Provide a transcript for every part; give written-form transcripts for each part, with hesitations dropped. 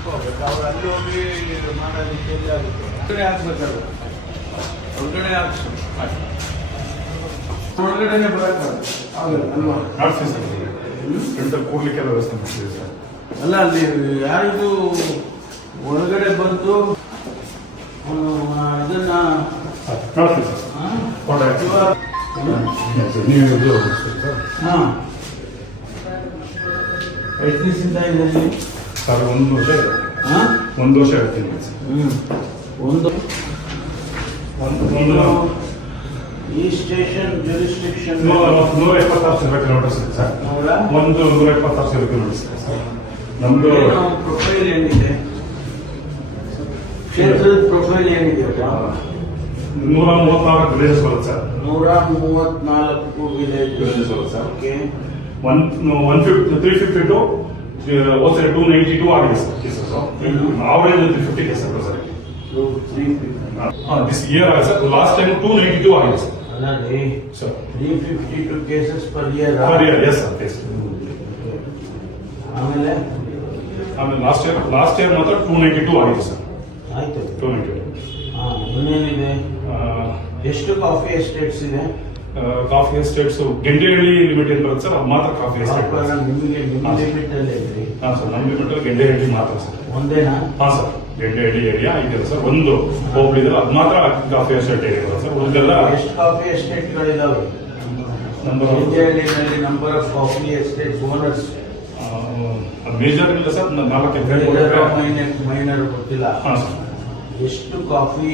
ಮಾಡಿಸ್ಕೋಬೇಕು. ಅವ್ರು ಅಲ್ಲಿ ಹೋಗಿ ಮಾಡೋದಕ್ಕೆ ಎಲ್ಲಿ ಆಗುತ್ತೆ? ಹೊರಗಡೆ ಹಾಕ್ಬೇಕಲ್ಲ, ಹೊರಗಡೆ ಹಾಕ್ಸು. ಹೊರಗಡೆನೆ ಬರೋಕ್ಕಾಗಲ್ಲ, ಕೂಡ್ಲಿಕ್ಕೆಲ್ಲ ವ್ಯವಸ್ಥೆ ಮಾಡ್ತೀವಿ ಸರ್. ಅಲ್ಲ ಅಲ್ಲಿ ಯಾರಿಗೂ ಒಳಗಡೆ ಬಂದು ಇದನ್ನ ಮಾಡ್ತೀವಿ ಸರ್. ನೀವು ಹಾಂ ಎಷ್ಟು ದಿವಸದಿಂದ ಇದೆ ಸರ್? 1 ವರ್ಷ ಇದೆ. ಹಾಂ 1 ವರ್ಷ ಹೇಳ್ತೀನಿ ಈ ಸ್ಟೇಷನ್ ಜುರಿಸ್ಟಿಕ್ಷನ್ 176 ಕಿಲೋಮೀಟರ್ಸ್ ಇದೆ ಸರ್. 176 ಕಿಲೋಮೀಟರ್ಸ್ ಇದೆ ಸರ್. ನಮ್ದು ಪ್ರೊಫೈಲ್ ಏನಿದೆ, ಕ್ಷೇತ್ರದ ಪ್ರೊಫೈಲ್ ಏನಿದೆ? 134 ವಿಲೇಜಸ್ ಬರುತ್ತೆ ಸರ್. 134 ವಿಲೇಜಸ್ ಬರುತ್ತೆ ಸರ್. ಓಕೆ. 352 292 ಆಗಿದೆ sir cases. Average 350 case sir. This year sir last time 292 ಆಗಿದೆ ಸರ್. ಅಲ್ಲ ರೀ sir, 352 cases per year. Yes sir. ಆಮೇಲೆ ಲಾಸ್ಟ್ ಇಯರ್ ಮಾತ್ರ 292 ಆಗಿದೆ ಸರ್. ಆಯ್ತು. 292. ಇನ್ನೇನಿದೆ? ಎಷ್ಟು ಕಾಫಿ ಎಸ್ಟೇಟ್ಸ್ ಇದೆ? ಕಾಫಿ ಎಸ್ಟೇಟ್ಸ್ ಗೆಂಡೆಹಳ್ಳಿ ಲಿಮಿಟೆಡ್ ಬರುತ್ತೆ ಸರ್. ಅದು ಮಾತ್ರ ಕಾಫಿ ಎಸ್ಟೇಟ್. ನಿಮಗೆ ಲಿಮಿಟ್ ಅಲ್ಲಿ ಇದ್ರಿ? ಹಾಂ ಸರ್, ನಮ್ಮ ಲಿಮಿಟ್ ಗೆಂಡೆಹಳ್ಳಿ ಮಾತ್ರ ಸರ್. ಒಂದೇನಾ? ಹಾಂ ಸರ್, ಗೆಂಡೆಹಳ್ಳಿ ಏರಿಯಾ ಇದೆ ಸರ್. ಒಂದು ಹೋಬಳಿ ಇದೆ, ಅದು ಮಾತ್ರ ಕಾಫಿ ಎಸ್ಟೇಟ್ ಏರಿಯಾ ಬರುತ್ತೆ ಸರ್. ಉಳಿದೆಲ್ಲ ಎಷ್ಟು ಕಾಫಿ ಎಸ್ಟೇಟ್ಗಳಿದಾವೆ? ಗೆಂಡೆಹಳ್ಳಿನಲ್ಲಿ number of coffee estate owners major ಇಲ್ಲ ಸರ್. 4 ಎಕರೆ ಮೈನರ್ ಗೊತ್ತಿಲ್ಲ. ಹಾಂ ಸರ್. ಎಷ್ಟು ಕಾಫಿ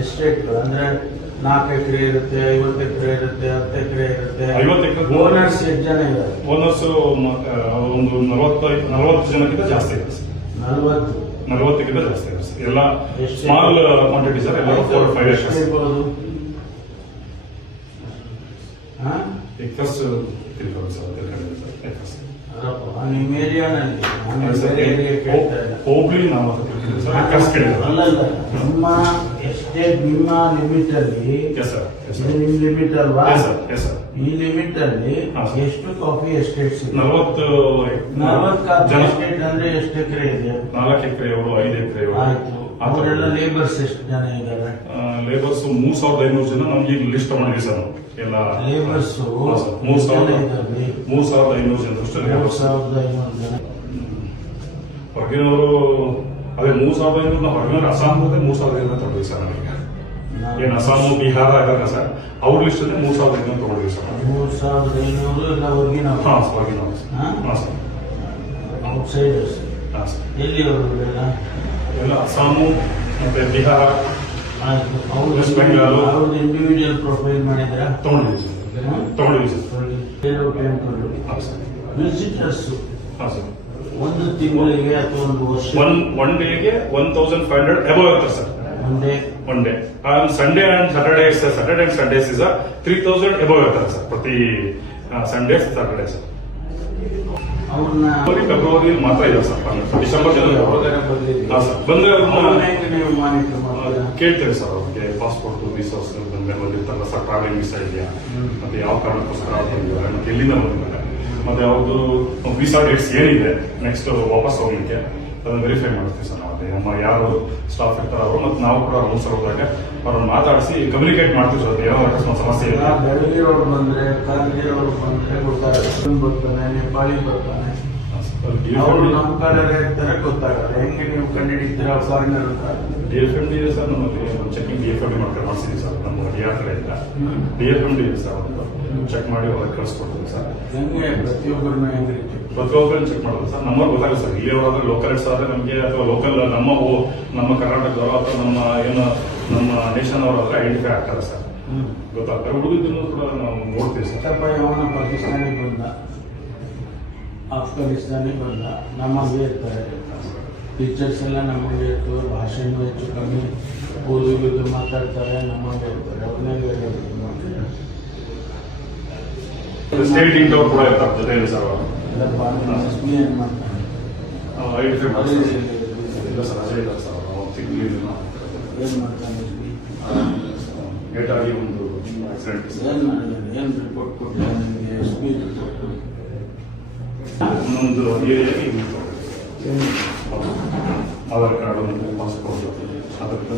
ಎಸ್ಟೇಟ್ಗಳು ಅಂದ್ರೆ 4 ಎಕರೆ ಇರುತ್ತೆ, 50 ಎಕರೆ ಇರುತ್ತೆ, 10 ಎಕರೆ ಇರುತ್ತೆ. 50 ಎಕರೆ ಓನರ್ಸ್ ಎಷ್ಟು ಜನ ಇದ್ದಾರೆ? ಓನರ್ಸ್ ಒಂದು 40 ಜನಕ್ಕಿಂತ ಜಾಸ್ತಿ ಇದೆ ಸರ್. 40ಕ್ಕಿಂತ ಜಾಸ್ತಿ ಇದೆ ಸರ್. ಎಲ್ಲ ಸ್ಮಾಲ್ ಕ್ವಾಂಟಿಟಿ ಸರ್. ಎಲ್ಲ 4-5 ಎಕರ್ಸ್ ಇರ್ಬೋದು. ಎಕರ್ಸ್ ತಿಳ್ಕೊಳ್ಳಿ ಸರ್. ಎಕರ್ಸ್ ನಿಮ್ಮ ಏರಿಯಾನಲ್ಲಿ ಹೋಗ್ಲಿ ನಾವು ಅಲ್ಲಲ್ಲ, ನಿಮ್ಮ ಎಸ್ಟೇಟ್ ನಿಮ್ಮ ಲಿಮಿಟ್ ಅಲ್ಲಿ ನಿಮ್ ಲಿಮಿಟ್ ಅಲ್ವಾ? ಈ ಲಿಮಿಟ್ ಅಲ್ಲಿ ಎಷ್ಟು ಕಾಫಿ ಎಸ್ಟೇಟ್ಸ್? 40 ಕಾಫಿ ಎಸ್ಟೇಟ್ ಅಂದ್ರೆ ಎಷ್ಟು ಎಕರೆ ಇದೆ? 4 ಎಕರೆಯವರು, 5 ಎಕರೆಯವರು. ಆಯ್ತು. ಅವರೆಲ್ಲ ಲೇಬರ್ಸ್ ಎಷ್ಟು ಜನ ಇದ್ದಾರೆ? ಲೇಬರ್ಸ್ 3500 ಜನ ನಮ್ಗೆ ಈಗ ಲಿಸ್ಟ್ ಮಾಡಿದ್ವಿ ಸರ್. ನಾವು ಎಲ್ಲ ಲೇಬರ್ಸ್ 3500 ಜನರಷ್ಟು ಲೇಬರ್ಸ್. 3500 ಜನ. ಹೊರಗಿನವರು ಅದೇ 3500 ನಾವು ಹೊರಗಿನವರು ಅಸ್ಸಾಂಗೆ 3500 ತಗೊಂಡ್ವಿ ಸರ್. ನಮಗೆ ಏನು ಅಸ್ಸಾಮು ಬಿಹಾರ ಇದ್ದಾರೆ ಸರ್, ಅವ್ರ ಲಿಸ್ಟ್ ಅಲ್ಲಿ 3500 ತಗೊಂಡ್ವಿ ಸರ್. 3500 ಎಲ್ಲ ಹೊರಗಿನವರು? ಹಾಂ ಸರ್, ಹೊರಗಿನವರು. ಹಾಂ ಸರ್. ಔಟ್ಸೈಡರ್ಸ್? ಹಾಂ ಸರ್. ಎಲ್ಲಿ ಅವರು ಎಲ್ಲ ಅಸ್ಸಾಮು ಮತ್ತೆ ಬಿಹಾರ, ವೆಸ್ಟ್ ಬೆಂಗಾಲ್. ಅವ್ರದ್ದು ಇಂಡಿವಿಜುವಲ್ ಪ್ರೊಫೈಲ್ ಮಾಡಿದ್ರ? ತಗೊಂಡಿದ್ದೀವಿ ಸರ್. ಹಾಂ ಸರ್. ವಿಸಿಟರ್ಸ್ ಹಾಂ ಸರ್. ಒಂದು ತಿಂಗಳಿಗೆ ಅಥವಾ ಒಂದು ವರ್ಷ? ಒನ್ ಡೇಗೆ 1500 ಅಬೌವ್ ಇರುತ್ತೆ sir. One day Sunday and Saturdays. Saturday and Sundays is 3000 above ಇರ್ತಾರೆ ಸರ್. ಪ್ರತಿ ಸಂಡೇ ಸ್ಯಾಟರ್ಡೇ ಸರ್. ಅವ್ರನ್ನ ಫೆಬ್ರವರಿ ಮಾತ್ರ ಇದೆ ಸರ್. ಡಿಸೆಂಬರ್ ಬಂದ್ರೆ ಕೇಳ್ತೇವೆ ಸರ್. ಅವ್ರಿಗೆ ಪಾಸ್ಪೋರ್ಟ್ ವೀಸಾಸ್ ಬಂದಿರ್ತಾರಲ್ಲ ಸರ್, ಟ್ರಾವೆಲಿಂಗ್ ವೀಸಾ ಇದೆಯಾ, ಮತ್ತೆ ಯಾವ ಕಾರಣಕ್ಕೋಸ್ಕರ ಬಂದಿದ್ದಾರೆ, ಮತ್ತೆ ಎಲ್ಲಿಂದ ಬಂದಿದ್ದಾರೆ, ಮತ್ತೆ ಯಾವ್ದು ವೀಸಾ ಡೇಟ್ಸ್ ಏನಿದೆ ನೆಕ್ಸ್ಟ್ ವಾಪಸ್ ಹೋಗ್ಲಿಕ್ಕೆ, ಅದನ್ನ ವೆರಿಫೈ ಮಾಡ್ತೀವಿ ಸರ್. ನಾವು ನಮ್ಮ ಯಾರು ಸ್ಟಾಫ್ ಇರ್ತಾರೆ ಅವರು, ಮತ್ತೆ ನಾವು ಕೂಡ ರೂಮ್ಸ್ ಹೋದಾಗ ಅವ್ರನ್ನ ಮಾತಾಡಿಸಿ ಕಮ್ಯುನಿಕೇಟ್ ಮಾಡ್ತೀವಿ ಸರ್. ಏನೋ ಅಕಸ್ಮಾತ್ ಸಮಸ್ಯೆ ಇಲ್ಲ. ಬೆಳಗಿರೋರು ಬಂದ್ರೆ, ಕಾರ್ಗಿರೋರು ಬಂದ್ರೆ ಗೊತ್ತಾಗುತ್ತೆ. ಬರ್ತಾನೆ, ನೇಪಾಳಿ ಬರ್ತಾನೆ, ಅವರು ನಮ್ಮ ಕಲರ್ ಇರ್ತಾರೆ, ಗೊತ್ತಾಗಲ್ಲ. ಹೆಂಗೆ ನೀವು ಕಂಡುಹಿಡಿತೀರಾ ಫಾರಿನರ್ ಅಂತ? DFMD ಇದೆ ಸರ್. ನಮ್ಮಲ್ಲಿ ಚೆಕಿಂಗ್ DFMD ಮಾಡ್ಸಿದೀವಿ ಸರ್. ನಮ್ಮ DR ಕಡೆಯಿಂದ DFMD ಇದೆ ಸರ್. ಚೆಕ್ ಮಾಡಿ ಅವ್ರಿಗೆ ಕಳಿಸ್ಕೊಡ್ತೀವಿ ಸರ್. ಹೆಂಗೆ ಪ್ರತಿಯೊಬ್ಬರನ್ನ ಹೆಂಗೆ ಪ್ರತಿಯೊಬ್ಬರನ್ನ ಚೆಕ್ ಮಾಡೋದು ಸರ್. ನಮ್ಮವ್ರು ಗೊತ್ತಾಗುತ್ತೆ ಸರ್. ಇಲ್ಲಿ ಅವರಾದ್ರೆ ಲೋಕಲ್ ಹೆಡ್ಸ್ ಆದ್ರೆ ನಮಗೆ, ಅಥವಾ ಲೋಕಲ್ ನಮ್ಮ ಕರ್ನಾಟಕದವರು ಅಥವಾ ನಮ್ಮ ನಮ್ಮ ನೇಷನ್ ಅವರಾದ್ರೆ ಐಡೆಂಟಿಫೈ ಆಗ್ತಾರೆ ಸರ್. ಗೊತ್ತಾಗ್ತಾರೆ. ಹುಡುಗಿದ್ದನ್ನು ಕೂಡ ನಾವು ನೋಡ್ತೀವಿ ಸರ್. ಅವನ ಪಾಕಿಸ್ತಾನಿ ಬಂದ, ಆಫ್ಘಾನಿಸ್ತಾನಿ ಬಂದ, ನಮಗೆ ಇರ್ತಾರೆ. ಟೀಚರ್ಸ್ ಎಲ್ಲ ನಮಗೆ ಇರ್ತವೆ. ಭಾಷೆನೂ ಹೆಚ್ಚು ಕಮ್ಮಿ ಓದು ಮಾತಾಡ್ತಾರೆ, ನಮಗೆ ಇರ್ತಾರೆ. ಅವ್ರನ್ನೇ ಸ್ಟೇಟ್ ಇಂಟರ್ ಕೂಡ ಇರ್ತಾರೆ ಜೊತೆಯಲ್ಲಿ ಸರ್. ಏನ್ ಮಾಡ್ತಾನೆ? ಐಡೆಂಟಿಫೈ ಮಾಡ್ತೀವಿ ಸರ್. ರಜೆ ಇಲ್ಲ ಸರ್. ಏನ್ ಮಾಡ್ತಾನೆ? ಲೇಟ್ ಆಗಿ ಒಂದು ಆಕ್ಸಿಡೆಂಟ್. ಏನ್ ಮಾಡಿದ್ದಾನೆ? ಏನ್ ರಿಪೋರ್ಟ್ ಕೊಟ್ಟಿಲ್ಲ ನಿಮಗೆ? SP ರಿಪೋರ್ಟ್ ಒಂದೊಂದು ಏರಿಯಾಗೆ ಏನು? ಆಧಾರ್ ಕಾರ್ಡು ಮತ್ತು ಪಾಸ್ಪೋರ್ಟ್ ಅದಕ್ಕೆ